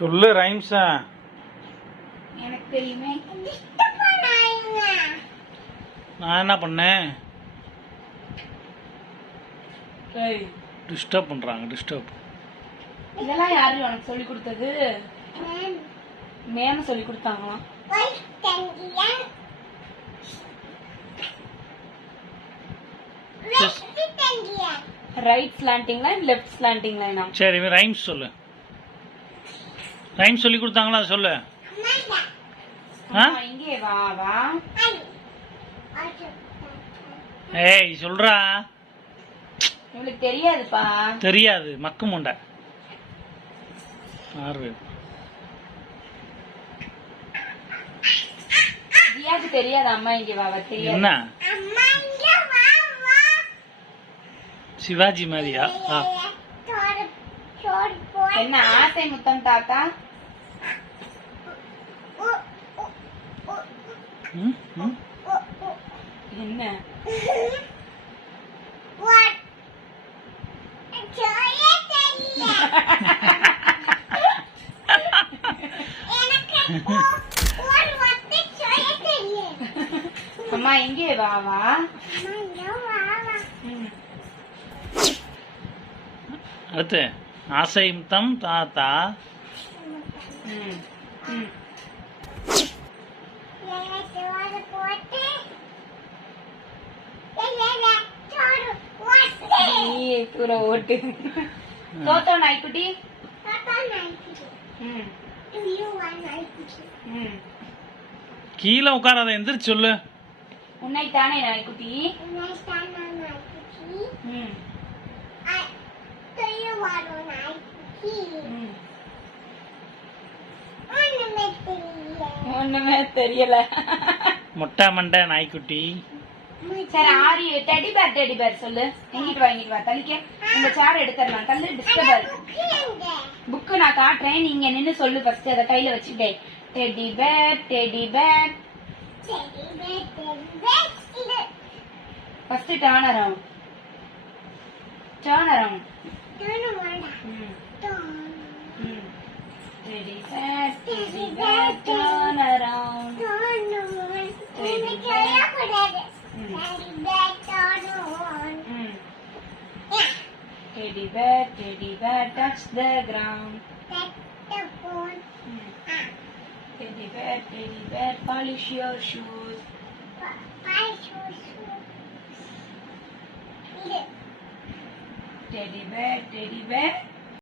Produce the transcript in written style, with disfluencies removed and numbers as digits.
சொல்லு ரைம்ஸா. எனக்கு தெரியுமே. நான் என்ன பண்ணேன்? டிஸ்டர்ப் பண்றாங்க. டிஸ்டர்ப். இதெல்லாம் யாரு உனக்கு சொல்லி கொடுத்தது? மேம் சொல்லி கொடுத்தாங்களாம். Right slanting line, left slanting லைனா? சரி, ரைம்ஸ் சொல்லு. ரைம்ஸ் சொல்லி கொடுத்தாங்களா? சொல்லு. இங்கே வா வா. ஏய் சொல்றா. உங்களுக்கு தெரியாதுப்பா. தெரியாது மக்கு முண்டை. தியாக்கு தெரியாது. அம்மா இங்கே வா வா தெரியாது. என்ன சிவாஜி மாதிரியா? என்ன ஆசை முத்தம் தாத்தா? என்ன அம்மா இங்கே வா வா. அடுத்து ஆசை முத்தம் தாத்தா. ஓட்டு தோத்தோ நாய்க்குட்டி. கீழே உட்காராத, எந்திரிச்சு சொல்லு. உன்னைத்தானே நாய்க்குட்டி. ஒண்ணுமே தெரியல. மொட்டை மண்டை நாய்க்குட்டி. சரி ஆரி டெடி பேர் சொல்லு. எங்கிட்டு வா தள்ளிக்க. இந்த சேர் எடுத்துடலாம். தள்ளு. டிஸ்டர்பர் புக்கு நான் காட்டுறேன். நீங்க நின்னு சொல்லு. ஃபர்ஸ்ட் அதை கையில வச்சுக்கிட்டே. Teddy bear first turn around. Teddy bear, turn around. Teddy bear, touch the ground. Teddy bear, polish your shoes. Teddy bear,